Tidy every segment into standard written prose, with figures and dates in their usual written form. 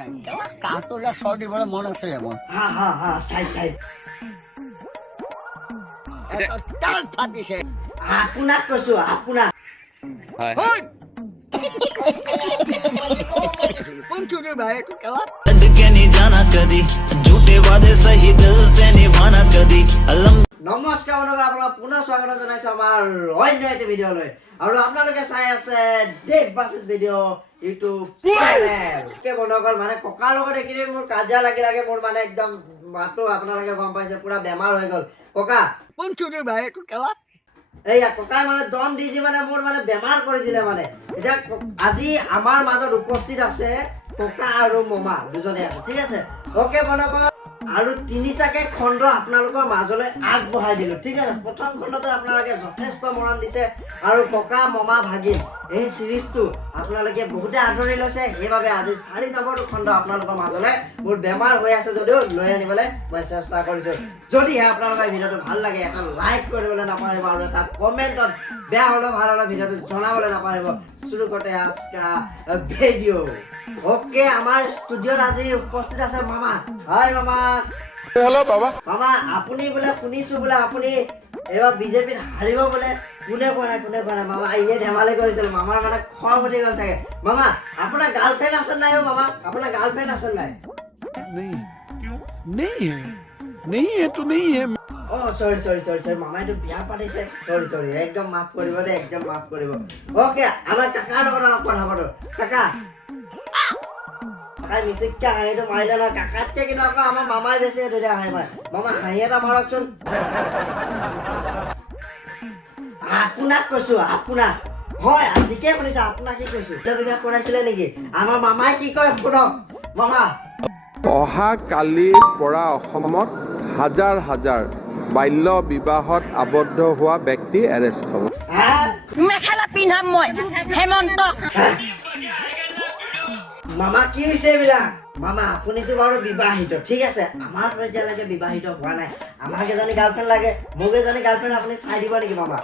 নাই কাহটোলে চৰ দিবলৈ মন আছিলে মোৰ তাল ফাটিছে আপোনাক কৈছো আপোনাক पंचुने भाई को क्या के नहीं जाना कदी झूठे वादे सही दिल से निभाना कदी নমস্কাৰ বন্ধুসকল আপোনাক পুনৰ স্বাগতম জনাইছো আমাৰ অন্য এটা ভিডিঅ'লৈ আৰু আপোনালোকে চাই আছে দেৱ বাসিস ভিডিঅ' ইউটিউব চেনেল কে বন্ধুসকল মানে ককাৰ লগত একেদিন মোৰ কাজিয়া লাগি মোৰ মানে একদম মাতো আপোনালোকে গম পাইছে পুৰা বেমাৰ হৈ গ'ল ককা पंचुने भाई को क्या এইয়া ককাই মানে দম দি মানে মোৰ মানে বেমাৰ কৰি দিলে মানে এতিয়া আজি আমাৰ মাজত উপস্থিত আছে ককা আৰু মামা দুজনে আছে ঠিক আছে ওকে বন্ধুসকল আৰু তিনিটাকে খণ্ড আপোনালোকৰ মাজলৈ আগবঢ়াই দিলো ঠিক আছে প্ৰথম খণ্ডতে আপোনালোকে যথেষ্ট মৰম দিছে আৰু ককা মামা ভাগিন এই সিৰিজটো আপোনালোকে বহুতে আদৰি লৈছে সেইবাবে আজি 4 নম্বৰটো খণ্ড আপোনালোকৰ মাজলৈ মোৰ বেমাৰ হৈ আছে যদিও লৈ আনিবলৈ মই চেষ্টা কৰিছো যদিহে আপোনালোকৰ ভিডিঅ'টো ভাল লাগে এটা লাইক কৰিবলৈ নাপাহৰিব আৰু এটা কমেণ্টত বেয়া হ'লেও ভাল হ'লেও ভিডিঅ'টো জনাবলৈ নাপাহৰিব শুরু করতে আজকা ভিডিও ওকে আমার স্টুডিওত আজি উপস্থিত আছে মামা হাই মামা হেল্ল' বাবা মামা আপুনি বোলে শুনিছো বোলে আপুনি এবাৰ বিজেপিত হাৰিব বোলে কোনে কোৱা নাই মামা ইয়ে ধেমালি কৰিছিল মামাৰ মানে খং উঠি গ'ল থাকে মামা আপোনাৰ গাৰ্লফ্ৰেণ্ড আছে নাই মামা আপোনাৰ গাৰ্লফ্ৰেণ্ড আছে নাই नहीं है तो नहीं है ও সৰি মামা এইটো বিয়া পাতিছে সৰি একদম মাফ কৰিব দে একদম মাফ কৰিব ওকে আমাৰ কাকাৰ লগত কথা পাতো কাকা কাকা মিছিককে হাঁহিটো মাৰিলে নহয় কাকাতকে কিন্তু আকৌ আমাৰ মামাই বেছি সেইটো দিয়া হাঁহি মাৰে মামা হাঁহি এটা মাৰকচোন আপোনাক কৈছো আপোনাক হয় ঠিকে শুনিছে আপোনাক কি কৈছো বিবাহ কৰাইছিলে নেকি আমাৰ মামাই কি কয় শুনক মামা অহা কালিৰ পৰা অসমত হাজাৰ হাজাৰ বাল্য বিবাহত আবদ্ধ হোৱা ব্যক্তি এৰেষ্ট হ'ব মেখেলা পিন্ধাম মই হেমন্ত মামা কি হৈছে এইবিলাক মামা আপুনিতো বাৰু বিবাহিত ঠিক আছে আমাৰতো এতিয়ালৈকে বিবাহিত হোৱা নাই আমাক এজনী গাৰ্লফ্ৰেণ্ড লাগে মোক এজনী গাৰ্লফ্ৰেণ্ড আপুনি চাই দিব নেকি মামা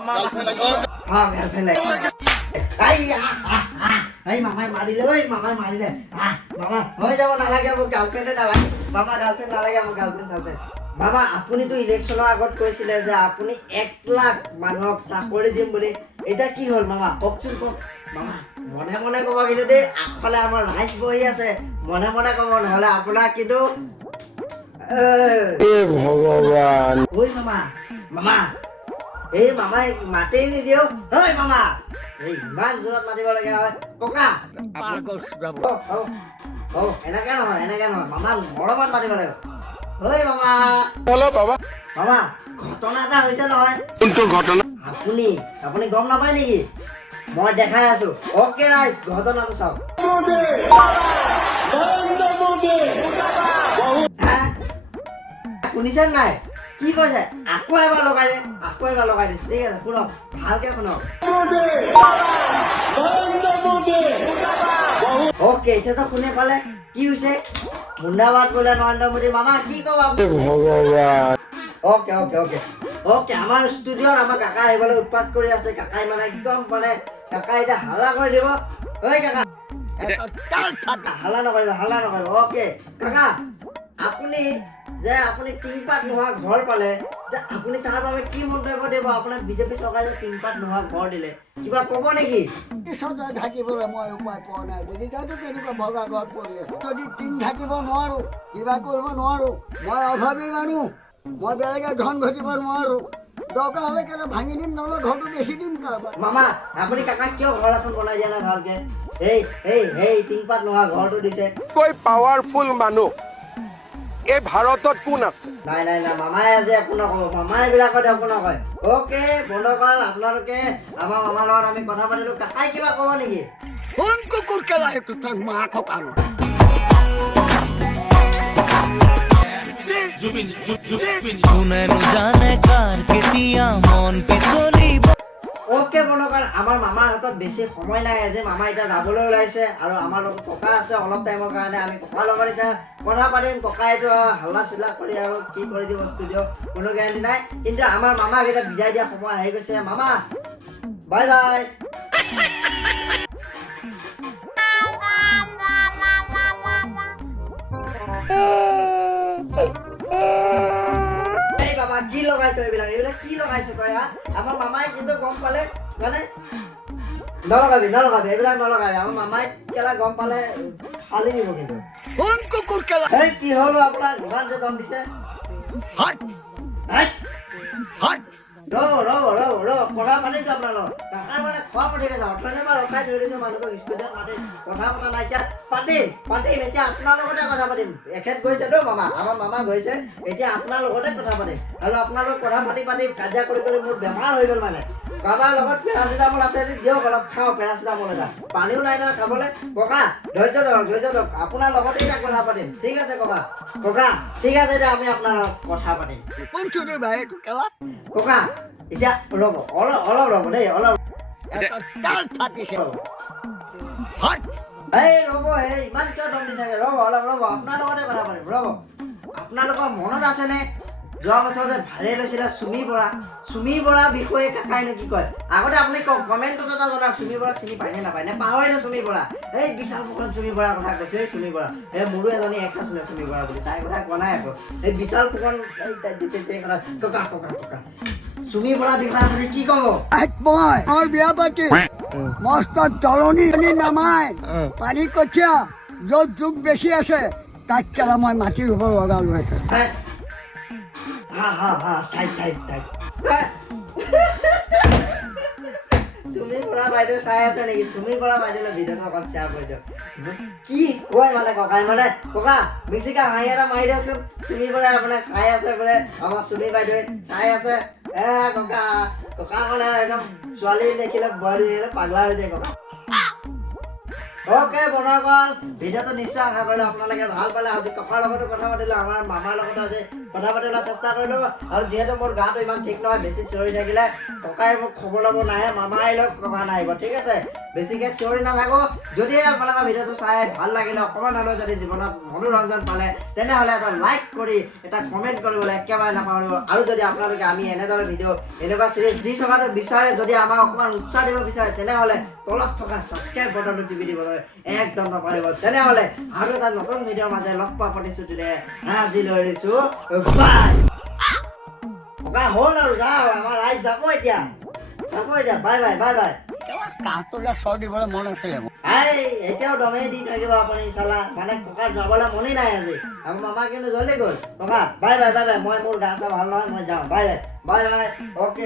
হয় গাৰ্লফ্ৰেণ্ড লাগে মামাই মাৰিলে মামা হৈ যাব নালাগে মোক গাৰ্লফ্ৰেণ্ডে নালাগে মামা গাৰ্লফ্ৰেণ্ড নালাগে মোক গাৰ্লফ্ৰেণ্ড মামা আপুনিতো ইলেকশ্যনৰ আগত কৈছিলে যে আপুনি 1 লাখ মানুহক চাকৰি দিম বুলি এটা কি হ'ল মামা কওকচোন কওক মামা মনে ক'ব কিন্তু দেই আগফালে আমাৰ ৰাইজ বহি আছে মনে ক'ব নহ'লে আপোনাৰ কিন্তু ভগৱান ঐ মামা এই মামাই মাতেই নিদিও ঐ মামা এই ইমান জোৰত মাতিব লাগে হয় ককা এনেকে নহয় মামা মৰমত মাতিব লাগিব ঐ মামা হেল্ল' বাবা মামা ঘটনা এটা হৈছে নহয় কোনটো ঘটনা আপুনি গম নাপায় নেকি মই দেখাই আছো অ'কে ৰাইজ ঘটনাটো চাওক শুনিছে নাই কি কৈছে আকৌ এবাৰ লগাই দিছো ঠিক আছে শুনক ভালকে শুনক অ'কে এতিয়াতো শুনে পালে কি হৈছে মুন্দাবাদ বোলে নৰেন্দ্ৰ মোদী মামা কি ক'ব ভগৱান ওকে আমাৰ ষ্টুডিঅ'ত আমাৰ কাকা আহিবলৈ উৎপাত কৰি আছে কাকাই মানে একদম মানে কাকাই এতিয়া হাল্লা কৰি দিব ঐ কাকা ताल फाटा হাল্লা নকৰিব ওকে কাকা আপুনি টিংপাত নোহোৱা ঘৰ পালে আপুনি তাৰ বাবে কি মন্তব্য দিব আপোনাৰ বিজেপি চৰকাৰে টিংপাত নোহোৱা ঘৰ দিলে কিবা ক'ব নেকি সদায় ঢাকিবলৈ মই উপায় পোৱা নাই দেখিছাতো কেনেকুৱা ভগা ঘৰত পৰি আছে যদি টিং ঢাকিব নোৱাৰোঁ কিবা কৰিব নোৱাৰোঁ মই অভাৱী মানুহ মই বেলেগে ধন ঘটিব নোৱাৰোঁ দৰকাৰ হ'লে কেলৈ ভাঙি দিম নহ'লে ঘৰটো বেচি দিম কাৰোবাৰ মামা আপুনি কাকাক কিয় ঘৰ এখন বনাই দিয়া নাই ভালকে এই টিংপাত নোহোৱা ঘৰটো দিছে কৈ পাৱাৰফুল মানুহ এই ভাৰতত কোন আছে নাই মামাই আজি একো নক'ব মামাই এইবিলাকত একো নকয় অ'কে বন্ধুসকল আপোনালোকে আমাৰ মামাৰ লগত আমি কথা পাতিলোঁ কাকাই কিবা ক'ব নেকি কোন কুকুৰ কেলাই তোৰ মাকক আৰু কোনেনো জানে কাৰ কেতিয়া মন পিছলি অ'কে বন্ধুসকল আমাৰ মামাৰ হাতত বেছি সময় নাই আজি মামা এতিয়া যাবলৈ ওলাইছে আৰু আমাৰ লগত ককা আছে অলপ টাইমৰ কাৰণে আমি ককাৰ লগত এতিয়া কথা পাতিম ককাইতো হাল্লা চিল্লা কৰি আৰু কি কৰি দিব ষ্টুডিঅ' কোনো গেৰাণ্টি নাই কিন্তু আমাৰ মামাক এতিয়া বিদায় দিয়া সময় আহি গৈছে মামা বাই লগাইছ এইবিলাক কি লগাইছ তই আমাৰ মামাই কিন্তু গম পালে মানে নলগাবি এইবিলাক নলগাবি আমাৰ মামাই কেলা গম পালে ফালি দিব কিন্তু কোন কুকুৰ কেলা এই কি হ'ল আপোনাৰ ইমান যে দম দিছে হাট হাই হাট ৰ'ব কথা পাতিছো আপোনাৰ লগত কাকাৰ মানে খোৱা পঠিয়াই গৈছে অথনি পৰা ৰখাই ধৰি দিছোঁ মানুহটোক ষ্টুডিঅ'ত মাতি কথা পতা নাই এতিয়া পাতিম এতিয়া আপোনাৰ লগতে কথা পাতিম এখেত গৈছেতো মামা আমাৰ মামা গৈছে এতিয়া আপোনাৰ লগতে কথা পাতিম আৰু আপোনাৰ লগত কথা পাতি কাজিয়া কৰি মোৰ বেমাৰ হৈ গ'ল মানে কাৰোবাৰ লগত পেৰাচিটামল আছে যদি দিয়ক অলপ খাওঁ পেৰাচিটামল এটা পানীও নাই নহয় খাবলৈ ককা ধৈৰ্য ধৰক আপোনাৰ লগতে এতিয়া কথা পাতিম ঠিক আছে ককা ঠিক আছে এতিয়া আমি আপোনাৰ লগত কথা পাতিম কোনটো ভাই কেলা ককা এতিয়া ৰ'ব অলপ ৰ'ব দেই অলপ তাল ফাটিছে হাট এই ৰ'ব ইমান কিয় দম দি থাকে ৰ'ব আপোনাৰ লগতে কথা পাতিম ৰ'ব আপোনালোকৰ মনত আছেনে যোৱা বছৰ যে ভাইৰেল হৈছিলে চুমি বৰা বিষয়ে কাকাইনো কি কয় আগতে আপুনি কমেণ্টত এটা জনাওক চুমি বৰাক চিনি পায়নে নাপায় নে পাহৰিলে চুমি বৰা এই বিশাল ফুকন চুমি বৰাৰ কথা কৈছে চুমি বৰা মোৰো এজনী এক্ট আছিলে চুমি বৰা বুলি তাইৰ কথা কোৱা নাই আকৌ এই বিশাল ফুকন কথা ককা চুমি বৰা বিষয়ে আপুনি কি ক'ব মই বিয়া পাতি মস্ত তলনি নামাই পানী কঠীয়া য'ত জোক বেছি আছে তাত কেলা মই মাটিৰ ওপৰত লগালো চুমি বৰা বাইদেউ চাই আছে নেকি চুমি বৰা বাইদেউলৈ ভিডিঅ'টো অকণ শ্বেয়াৰ কৰি দিয়ক কি কয় মানে ককাই মানে ককা বেছিকৈ হাঁহি এটা মাৰি দিয়কচোন চুমি বৰাই আপোনাক চাই আছে বোলে আমাৰ চুমি বাইদেৱে চাই আছে ককা মানে একদম ছোৱালী দেখিলে বোৱাৰী পাগলা হৈ যায় ককা অ'কে বন্ধুসকল ভিডিঅ'টো নিশ্চয় আশা কৰিলোঁ আপোনালোকে ভাল পালে আজি ককাৰ লগতো কথা পাতিলোঁ আমাৰ মামাৰ লগতো আজি কথা পাতিবলৈ চেষ্টা কৰিলোঁ আৰু যিহেতু মোৰ গাটো ইমান ঠিক নহয় বেছি চিঞৰি থাকিলে ককাই মোক খবৰ ল'ব নাহে মামা আহিলেও ককা নাহিব ঠিক আছে বেছিকৈ চিঞৰি নাথাকোঁ যদি আপোনালোকৰ ভিডিঅ'টো চাই ভাল লাগিলে অকণমান হ'লেও যদি জীৱনত মনোৰঞ্জন পালে তেনেহ'লে এটা লাইক কৰি এটা কমেণ্ট কৰিবলৈ একেবাৰে নাপাহৰিব আৰু যদি আপোনালোকে আমি এনেদৰে ভিডিঅ' এনেকুৱা চিৰিজ দি থকাটো বিচাৰে যদি আমাক অকণমান উৎসাহ দিব বিচাৰে তেনেহ'লে তলত থকা ছাবস্ক্ৰাইব বাটনটো টিপি দিবলৈ একদম নাপাহৰিব তেনেহ'লে আৰু এটা নতুন ভিডিঅ'ৰ মাজে লগ পোৱা প্ৰতিশ্ৰুতিৰে আজিলৈ এৰিছোঁ বাই ককা হ'ল আৰু যাওঁ আমাৰ ৰাইজ যাব এতিয়া বাই কাহটো চৰ দিবলৈ মন আছিলে মোৰ এতিয়াও দমেই দি থাকিব আপুনি চালা মানে ককাৰ যাবলৈ মনেই নাই আজি আমাৰ মামা কিন্তু জ্বলি গ'ল ককা বাই মই মোৰ গা চা ভাল নহয় মই যাওঁ বাই অ'কে